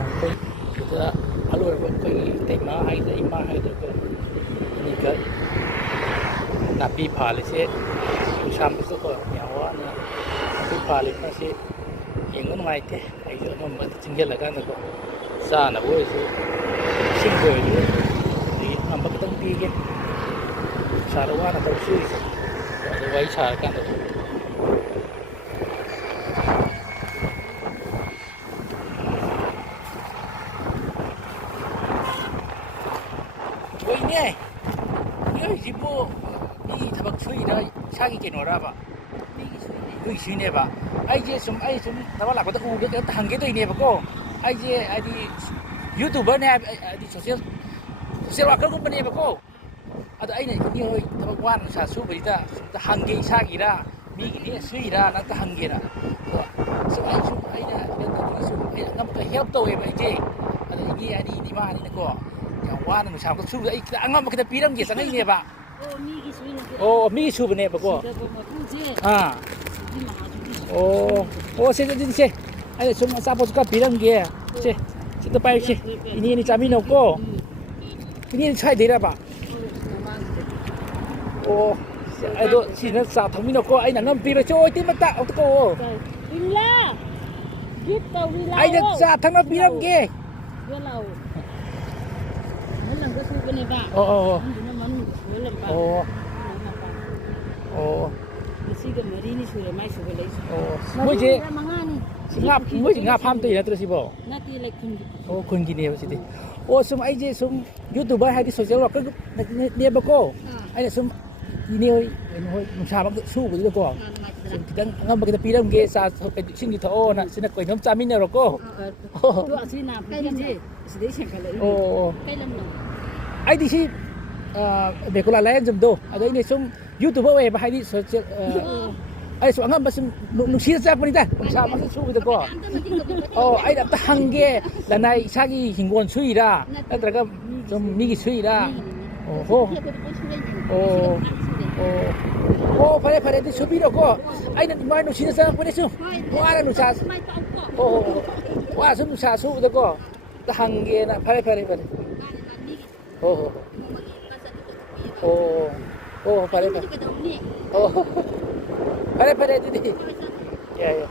ꯑꯩꯈꯣꯏ ꯁꯤꯗ ꯑꯂꯣꯏꯕ ꯑꯩꯈꯣꯏꯒꯤ ꯇꯩꯃꯥ ꯍꯥꯏꯗ ꯏꯃꯥ ꯍꯥꯏꯗꯀꯣ ꯑꯅꯤꯒ ꯅꯥꯄꯤ ꯐꯥꯜꯂꯤꯁꯦ ꯅꯨꯡꯁꯥꯃꯛꯇꯀꯣ ꯌꯥꯝ ꯋꯥꯅ ꯅꯥꯄꯤ ꯐꯥꯜꯂꯤꯕꯁꯤ ꯌꯦꯡꯕ ꯅꯨꯡꯉꯥꯏꯇꯦ ꯑꯩꯁꯨ ꯑꯉꯝꯕ ꯆꯤꯡꯁꯤꯜꯂꯀꯥꯟꯗꯀꯣ ꯆꯥꯅꯕ ꯑꯣꯏꯔꯁꯨ ꯏꯁꯤꯡꯕ ꯑꯣꯏꯔꯁꯨ ꯑꯗꯒꯤ ꯑꯉꯝꯕ ꯈꯤꯇꯪ ꯄꯤꯒꯦ ꯅꯨꯡꯁꯥꯗ ꯋꯥꯅ ꯇꯧ ꯁꯨꯔꯤꯁꯦ ꯑꯗꯨ ꯋꯥꯔꯤ ꯁꯥꯔꯀꯥꯟꯗ ꯊꯣꯏꯅꯦ ꯅꯣꯏꯁꯤꯕꯨ ꯃꯤ ꯊꯕꯛ ꯁꯨꯏꯔ ꯏꯁꯥꯒꯤ ꯀꯩꯅꯣꯔꯕ ꯅꯣꯏꯒꯤ ꯁꯨꯏꯅꯦꯕ ꯑꯩ ꯁꯨꯝ ꯊꯕꯛ ꯂꯥꯛꯄꯗ ꯎꯕꯗ ꯑꯝꯇ ꯍꯪꯒꯦ ꯇꯧꯔꯤꯅꯦꯕꯀꯣ ꯑꯩꯁꯦ ꯍꯥꯏꯗꯤ ꯌꯨꯇꯨꯕꯔꯅꯦ ꯍꯥꯏꯗꯤ ꯁꯣꯁꯤꯌꯦꯜ ꯋꯥꯔꯀꯔꯒꯨꯝꯕꯅꯦꯕꯀꯣ ꯑꯗꯣ ꯑꯩꯅ ꯏꯅꯦ ꯍꯣꯏ ꯊꯕꯛ ꯋꯥꯅ ꯅꯨꯡꯁꯥ ꯁꯨꯕꯁꯤꯗ ꯁꯨꯝꯇ ꯍꯪꯒꯦ ꯏꯁꯥꯒꯤꯔ ꯃꯤꯒꯤꯅꯦ ꯁꯨꯏꯔꯥ ꯅꯪꯇ ꯍꯪꯒꯦꯅ ꯑꯗꯣ ꯑꯩꯅ ꯑꯉꯝꯕ ꯍꯦꯜꯞ ꯇꯧꯋꯦꯕ ꯑꯩꯁꯦ ꯑꯗꯣ ꯏꯅꯦ ꯑꯅꯤ ꯏꯃꯥ ꯑꯅꯤꯅꯀꯣ ꯌꯥꯝ ꯋꯥꯅ ꯅꯨꯡꯁꯥ ꯃꯛꯇ ꯁꯨꯕꯗ ꯑꯩ ꯈꯤꯇꯪ ꯑꯉꯝꯕ ꯈꯤꯇꯪ ꯄꯤꯔꯝꯒꯦ ꯆꯪꯉꯛꯏꯅꯦꯕ ꯑꯣ ꯃꯤꯒꯤ ꯁꯨꯕꯅꯦꯕꯀꯣ ꯁꯦ ꯑꯗꯨꯗꯤ ꯁꯦ ꯑꯩꯅ ꯁꯨꯝ ꯑꯆꯥꯄꯣꯠꯁꯨ ꯈꯔ ꯄꯤꯔꯝꯒꯦ ꯁꯦ ꯁꯤꯗ ꯄꯥꯏꯔꯤꯁꯦ ꯏꯅꯦ ꯑꯅꯤ ꯆꯥꯃꯤꯟꯅꯧꯀꯣ ꯏꯅꯦ ꯁ꯭ꯋꯥꯏꯗꯩꯔꯕ ꯑꯣ ꯑꯗꯣ ꯁꯤꯅ ꯆꯥ ꯊꯛꯃꯤꯟꯅꯧꯀꯣ ꯑꯩꯅ ꯑꯉꯝ ꯄꯤꯔꯁꯨ ꯑꯣ ꯏꯇꯩꯃꯇ ꯑꯝꯇ ꯀꯧꯑꯣ ꯑꯩꯅ ꯆꯥ ꯊꯛꯅ ꯄꯤꯔꯝꯒꯦ ꯉꯁꯤꯒ ꯃꯔꯤꯅꯤ ꯁꯨꯔꯦ ꯃꯥꯏ ꯁꯨꯕ ꯂꯩꯁꯨ ꯃꯣꯏꯁꯦ ꯃꯉꯥꯅꯤ ꯃꯣꯏꯁꯦ ꯉꯥ ꯐꯥꯝ ꯇꯧꯔꯤ ꯅꯠꯇ꯭ꯔꯣ ꯁꯤꯕꯣ ꯅꯠꯇꯦ ꯂꯩꯈꯨꯟꯒꯤ ꯑꯣ ꯈꯨꯟꯒꯤꯅꯦꯕ ꯁꯤꯗꯤ ꯑꯣ ꯁꯨꯝ ꯑꯩꯁꯦ ꯁꯨꯝ ꯌꯨꯇꯨꯕꯔ ꯍꯥꯏꯗꯤ ꯁꯣꯁꯤꯌꯦꯜ ꯋꯥꯔꯀꯔꯅꯦꯕꯀꯣ ꯑꯩꯅ ꯁꯨꯝ ꯏꯅꯦ ꯍꯣꯏ ꯀꯩꯅꯣ ꯍꯣꯏ ꯅꯨꯡꯁꯥꯃꯛꯇ ꯁꯨꯕꯗꯨꯗꯀꯣ ꯁꯨꯝ ꯈꯤꯇꯪ ꯑꯉꯝꯕ ꯈꯤꯇꯪ ꯄꯤꯔꯝꯒꯦ ꯆꯥ ꯏꯁꯤꯡꯗꯤ ꯊꯛꯑꯣꯅ ꯁꯤꯅ ꯀꯩꯅꯣꯝ ꯆꯥꯃꯤꯟꯅꯔꯣꯀꯣ ꯑꯣ ꯑꯩꯗꯤ ꯁꯤ ꯕꯦꯀꯨꯂꯥ ꯂꯥꯏꯌꯦꯡꯖꯝꯗꯣ ꯑꯗꯣ ꯑꯩꯅ ꯁꯨꯝ ꯌꯨꯇꯨꯕꯔ ꯑꯣꯏꯌꯦꯕ ꯍꯥꯏꯗꯤ ꯑꯩꯁꯨ ꯑꯉꯝꯕ ꯁꯨꯝ ꯅꯨꯡꯁꯤꯅ ꯆꯪꯉꯛꯄꯅꯤꯗ ꯅꯨꯡꯁꯥꯃꯛꯇ ꯁꯨꯕꯗꯀꯣ ꯑꯩꯅ ꯑꯝꯇ ꯍꯪꯒꯦ ꯂꯅꯥꯏ ꯏꯁꯥꯒꯤ ꯍꯤꯡꯒꯣꯜ ꯁꯨꯏꯔꯥ ꯅꯠꯇ꯭ꯔꯒ ꯁꯨꯝ ꯃꯤꯒꯤ ꯁꯨꯏꯔꯥ ꯑꯣ ꯐꯔꯦ ꯑꯗꯨꯗꯤ ꯁꯨꯕꯤꯔꯣꯀꯣ ꯑꯩꯅ ꯑꯗꯨꯃꯥꯏꯅ ꯅꯨꯡꯁꯤꯅ ꯆꯪꯉꯛꯄꯅꯦ ꯁꯨꯝ ꯋꯥꯅ ꯅꯨꯡꯁꯥ ꯋꯥꯅ ꯁꯨꯝ ꯅꯨꯡꯁꯥ ꯁꯨꯕꯗꯀꯣ ꯑꯝꯇ ꯍꯪꯒꯦꯅ ꯐꯔꯦ ꯐꯔꯦ ꯐꯔꯦ ꯑꯗꯨꯗꯤ ꯌꯥꯏ